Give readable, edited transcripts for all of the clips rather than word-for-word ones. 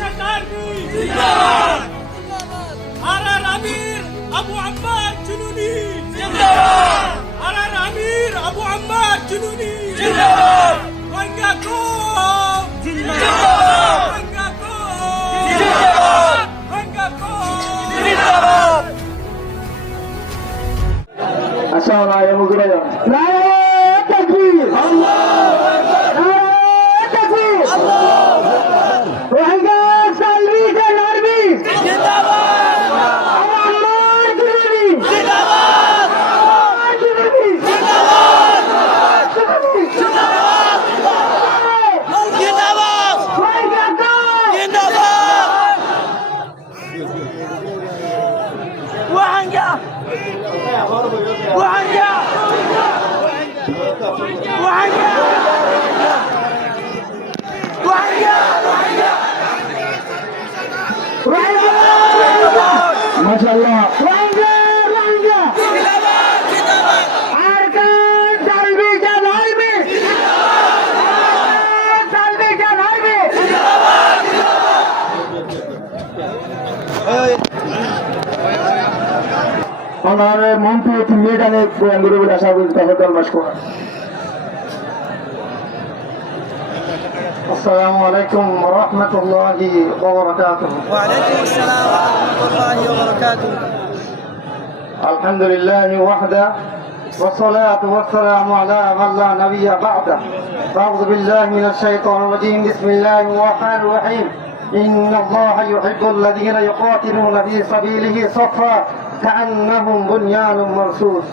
বাংলাদেশের আর্মি জিন্দাবাদ আরআর আমির আবু আম্মার জুনুনি জিন্দাবাদ আরআর আমির আবু আম্মার জুনুনি জিন্দাবাদ রোহিঙ্গা কম জিন্দাবাদ রোহিঙ্গা কম জিন্দাবাদ রোহিঙ্গা কম জিন্দাবাদ আসসালামু আলাইকুম গুরায়া নারে তাকবীর আল্লাহু আকবার নারে তাকবীর আল্লাহু আকবার রোহিঙ্গা সালভেশন আর্মি জিন্দাবাদ আল্লাহর জুনুনি জিন্দাবাদ আল্লাহর জুনুনি জিন্দাবাদ জুনুনি জিন্দাবাদ জিন্দাবাদ রোহিঙ্গা জিন্দাবাদ Rohingya وعنجا وعنجا وعنجا ما شاء الله وعنجا وعنجا أركان سلفيشن آرمي سلفيشن آرمي Honorable Monty to meet and Guru Asabul Tabatal Mashkura. Assalamu alaikum wa rahmatullahi wa barakatuh. وعليكم السلام ورحمة الله وبركاته. الحمد لله وحده والصلاة والسلام على من لا نبي بعده. أعوذ بالله من الشيطان الرجيم بسم الله الرحمن الرحيم. إن الله يحب الذين يقاتلون في سبيله صفا كأنهم بنيان مرصوص.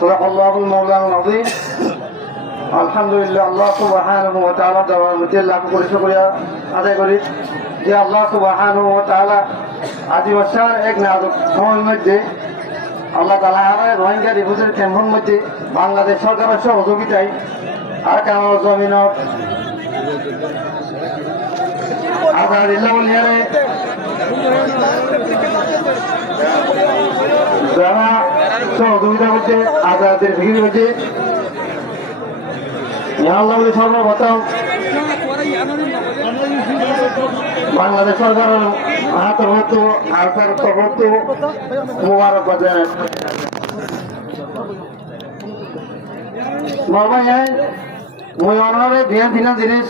صدق الله المولى العظيم. الحمد لله الله سبحانه وتعالى دعوة الله كل شكر আদায় করি যে আল্লাহ সুবহানাহু ওয়া তাআলা আদিবাসীর এক নাজুক সময়ের মধ্যে আল্লাহ তাআলা রোহিঙ্গা রিফিউজি ক্যাম্পের মধ্যে বাংলাদেশ সরকারের সহযোগিতায় আর কেমন জমিনত আজাদিল্লাহ বলিয়ারে যারা সহযোগিতা করছে আজাদের ভিড় হচ্ছে আল্লাহ বলি সর্বপ্রথম বাংলাদেশ সরকারের হাতের হতো আসার তহত মোবারক বাজার বাবা মই অনারে বিয়া দিনা জিনিস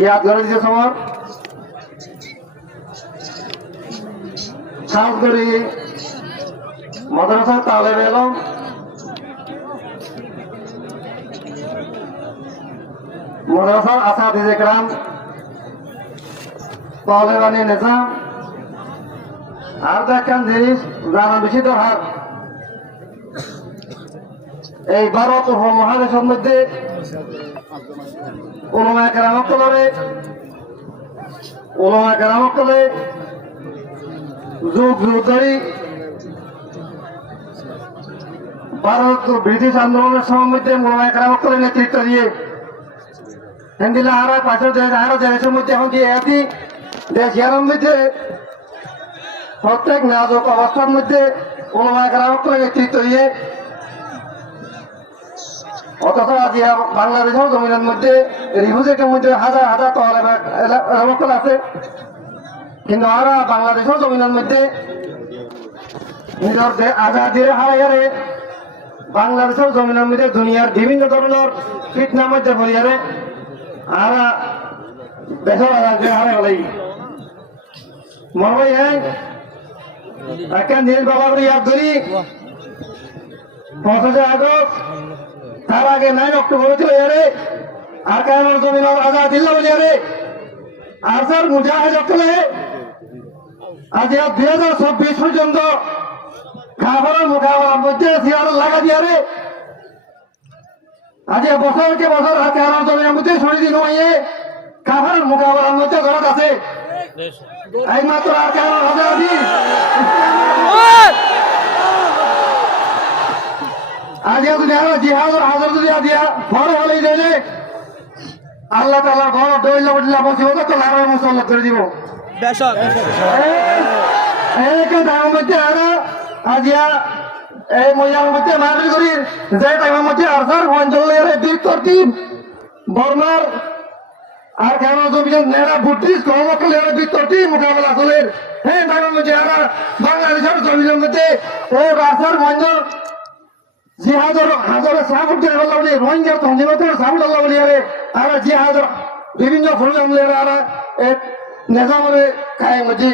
ইয়াদ করে দিতে সময় সাহস করি মাদ্রাসা তালেব এলম মাদ্রাসার আসাদিজে کرام তালেবানি নিজাম আর দেখেন জিনিস জানা বেশি দরকার এই ভারত উপমহাদেশের মধ্যে উলামা কেরামকলে যুগ যুগ ধরে ভারত ব্রিটিশ আন্দোলনের সময় মধ্যে উলামা কেরামকলে নেতৃত্ব দিয়ে হিন্দিলা আরো পাশের দেশ আরো দেশের মধ্যে এখন দিয়ে আছি দেশ ইয়ার মধ্যে প্রত্যেক নাজুক অবস্থার মধ্যে উলামা কেরামকলে নেতৃত্ব দিয়ে অথচ আজ বাংলাদেশের জমিনের মধ্যে রিফিউজির মধ্যে হাজার হাজার তহবিল আছে কিন্তু আর বাংলাদেশের জমিনের মধ্যে নিজের আজাদিরে হারাইয়ারে বাংলাদেশের জমিনের মধ্যে দুনিয়ার বিভিন্ন ধরনের ফিতনার মধ্যে পড়িয়ারে আর দেশের আজাদিরে হারাই গেলাই মনে হয় একটা নীল বাবা ইয়াদ ধরি ৫ আগস্ট তার আগে 9 অক্টোবর ছিল ইয়ারে আর কায়মর জমিন আজাদিল্লাহ বলিয়ারে আর স্যার মুজাহিদ অকলে আজ 2026 পর্যন্ত খাবারের মোকাবেলার মধ্যে সিয়ার লাগা দিয়ারে আজ বছরকে বছর আর কায়মর জমিনের মধ্যে সরি দিন হইয়ে খাবারের মোকাবেলার মধ্যে ঘরত আছে এই মাত্র আর কায়মর আজাদি আজ জিহাদ হাজার যদি দিয়া বড় হলেই দেয় আল্লাহ তাআলা বড় দইলা বদলা বসিব তো লাগার মুসল্লাহ করে দিব বেশক এই দাম মধ্যে আর আজিয়া এই মহিলার মধ্যে মাহফিল করি যে টাইমের মধ্যে আরসার অঞ্চলের দুই তরতিব বর্মার আর কেন জমিদার নেরা বুদ্ধিস কর্মকলের বিতর্কী মোকাবেলা চলের হ্যাঁ বাংলাদেশে আর বাংলাদেশের জমিদার মধ্যে ও রাস্তার মঞ্জর যে হাজার সাবুট করে বললাম রোহিঙ্গার তঞ্জিমতের সাবুট আল্লাহ বলি আরে আর যে হাজার বিভিন্ন ফুল আমলের আর এক নেজামরে খায় মজি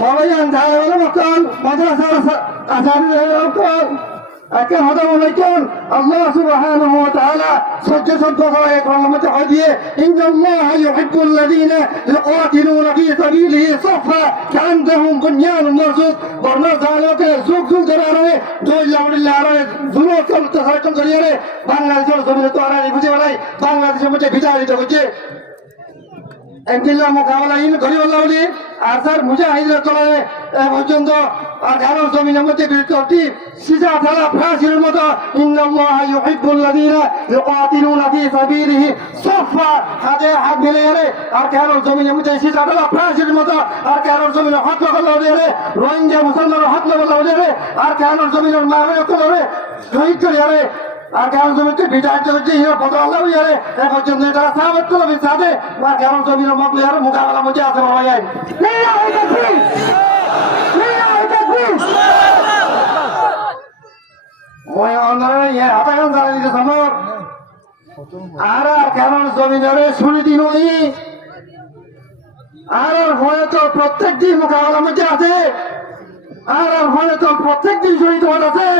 মলায়ান ধারা বলে মকাল মাদ্রাসা আসার একে হদা বলাইকেন আল্লাহ সুবহানাহু ওয়া তাআলা সহ্য সহ্য করে রহমতে হাদিয়ে ইন্নাল্লাহা ইউহিব্বুল্লাযীনা ইউকাতিলুনা ফী সাবিলিহি সাফা কাআন্নাহুম বুনয়ানুন মারসুস বর্ণা জালোকে সুখ সুখ করে দৌড়াউড়িল্লাহ আরে জুলুম চলতে সাইকেল করিয়ে বাংলাদেশের জমিনে তো আর বুঝে নাই বাংলাদেশের মধ্যে বিতাড়িত হচ্ছে এমপিল্লা মোকাবেলা ইন গরিবুল্লাহ বলি আর স্যার মুজাহিদরা চলে পর্যন্ত আর কারো জমিনের মধ্যে বিরতি সিজা থালা ফাঁসির মতো ইন্নাল্লাহা ইউহিব্বুল্লাযীনা ইউকাতিলুনা ফী সাবিলিহি সাফা হাতে হাত মিলে রে আর কারো জমিনের মধ্যে সিজা থালা ফাঁসির মতো আর কারো জমিনে হাত লাগালো রে রোহিঙ্গা মুসলমানের হাত লাগালো রে আর কারো জমিনের মারে করে শহীদ করে রে আর কারণ জমিতে বিদায়িত হচ্ছে হিরো বদল ইয়ারে এ পর্যন্ত এটা সাহাবত তো বিসাদে আর কারণ জমির মকলে আর মোকাবেলা মধ্যে আছে বাবা যাই ওই অন্যরা ইয়ে হাতাগান জানা দিতে সমর আর কারণ জমিদারে শুনি দিন আর হয়তো প্রত্যেক দিন মোকাবেলা মধ্যে আছে আর হয়তো প্রত্যেক দিন শহীদ আছে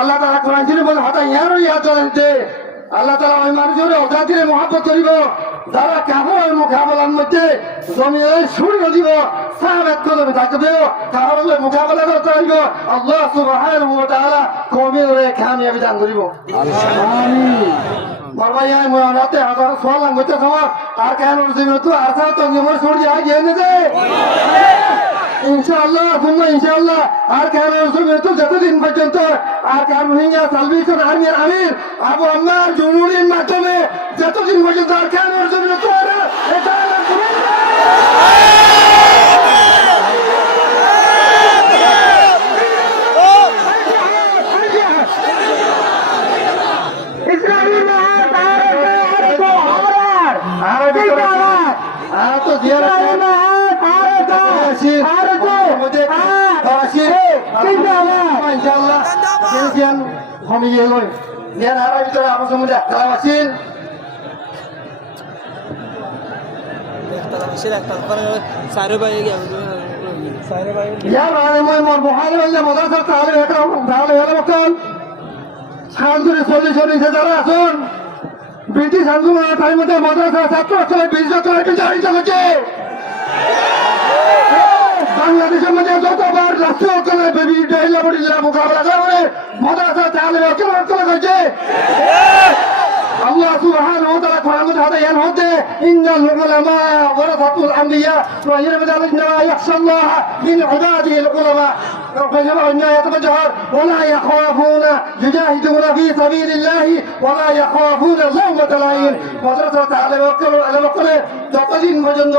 আল্লাহ তাআলা কোরআন শরীফে বলে হতা ইয়ারও ইয়া চলতে আল্লাহ তাআলা ওই মানুষের অজাতিরে মহব্বত করিব যারা কাফের মোকাবেলার মধ্যে জমিনে সূর্য দিব সাহাবাত কদমে থাকবে তাহলে মোকাবেলা করতে পারব আল্লাহ সুবহানাহু ওয়া তাআলা কওমের কামিয়াবি দান করিব আমিন বাবা ইয়াই মনাতে হাজার সোয়াল লাগতে সময় আর কেন জমিনে তো আর সাথে তো নিমর সূর্য আগে এনেছে ইনশাআল্লাহ তোমরা ইনশাআল্লাহ আর কেন জমিনে তো যতদিন পর্যন্ত আর কেন রোহিঙ্গা সালভেশন আর্মির আমির আবু আম্মার জুনুরির মাধ্যমে যতদিন পর্যন্ত আর কেন জমিনে তো এটা তো জিয়ারত ইনশাআল্লাহ কেন আমি এগোই নেন আর ভিতরে আমার সম্বন্ধে খেলা আছেন ইয়ার মানে মই মহান হইলে মাদ্রাসা তাহলে তাহলে হলো মকল শান্তরে সলিউশন যারা আছেন ব্রিটিশ আন্দোলনের টাইমে মাদ্রাসা ছাত্র চলে 20 বছর বিতাড়িত হচ্ছে বাংলাদেশের মধ্যে যতবার রাষ্ট্রীয় মোকাবেলা করে মাদ্রাসা তাহলে চলে গেছে আল্লাহ সুবহানাহু ওয়া তাআলা কোরআন মধ্যে হাদায়ান হতে ইন্নাল উলামা ওয়ারাসাতুল আমবিয়া ওয়া ইয়ারবিদালিনা ইয়াখশাল্লাহ মিন ইবাদিহিল উলামা فجمع الناس بجهر ولا يخافون يجاهدون في سبيل الله ولا يخافون لومة لائم مدرسة تعالى وكله যতদিন পর্যন্ত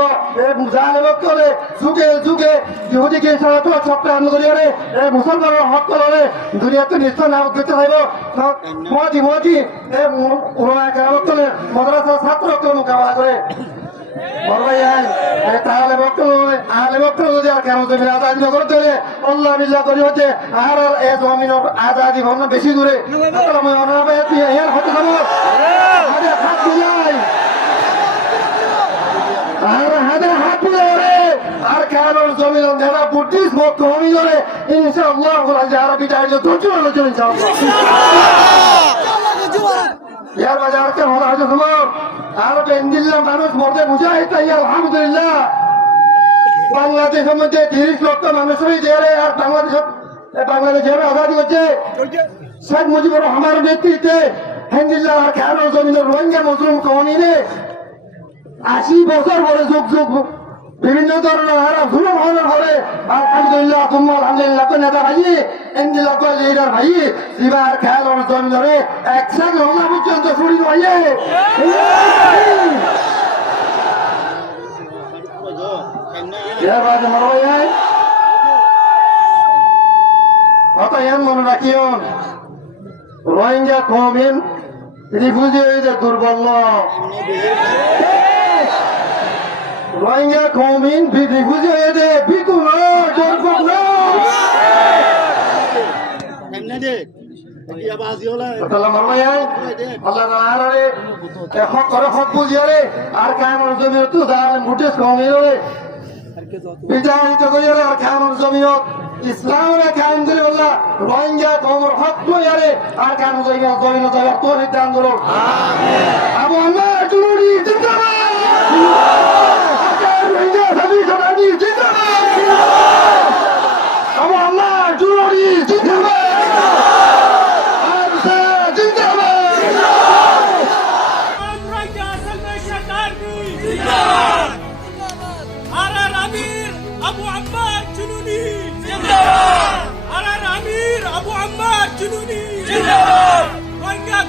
জালেম করে যুগে যুগে ইহুদিকে সারাতো সবটা আন্দোলনে মুসলমানের হক করে দুনিয়াতে নিশ্চয় না উদ্দেশ্য হইব মোদি ওলামা কেরাম করে মাদ্রাসা ছাত্রকে মোকাবেলা করে তাহলে বক্তব্য যদি আর কেন জমির আজাদি করতে হলে আল্লাহ বিল্লাহ করি হচ্ছে আর এ জমিনের আজাদি ভাবনা বেশি দূরে হতে হাত বুঝাই আর হাত বুঝাই আর কেন জমিন যারা বুদ্ধিস ভক্ত হমি ধরে ইনশাআল্লাহ যারা বিদায় ধৈর্য হলো ইয়ার বাজার কে হওয়া হয়েছে তোমার আর ইন্দিল্লা মানুষ মরতে মুজাহিদ তাই আলহামদুলিল্লাহ বাংলাদেশের মধ্যে 30 লক্ষ মানুষই জেলে আর বাংলাদেশের আজাদি হচ্ছে শেখ মুজিবুর রহমানের নেতৃত্বে হিন্দিল্লা আর কেন জমিনের রোহিঙ্গা মুসলিম কমিনে 80 বছর পরে যুগ যুগ বিভিন্ন ধরনের জুলুম হওয়ার পরে আলহামদুলিল্লাহ তুম্মা আলহামদুলিল্লাহ নেতা ভাই ইন্দিল্লা লিডার ভাই সিবার খেয়াল জমি ধরে 1 সেকেন্ড হওয়া পর্যন্ত ছুরি ভাইয়ে অতএব মনে রাখিও রোহিঙ্গা কমিন রিফিউজিদের দুর্বল রোহিঙ্গা কমিন রিফিউজিদের বিকুল দুর্বল আল্লাহ নাহারে এখন করে হক বুঝিয়ারে আর কামর জমিয়ত দাঁড়ালে মুটেশ কমিরে বিজাহিত করিয়ারে আর কামর জমিয়ত ইসলামের কায়েম করে বললা রোহিঙ্গা কমর হক লইয়ারে আর কামর জমিয়ত জমিন যাবে তৌহিদ আন্দোলন আবু আম্মার জুলুনি জিন্দাবাদ রোহিঙ্গা সাবি সরানি জিন্দাবাদ আবু আম্মার জুলুনি জিন্দাবাদ আবু আম্মার জুনুনি জিন্দাবাদ আলার আমির আবু আম্মার জুনুনি জিন্দাবাদ রোহিঙ্গা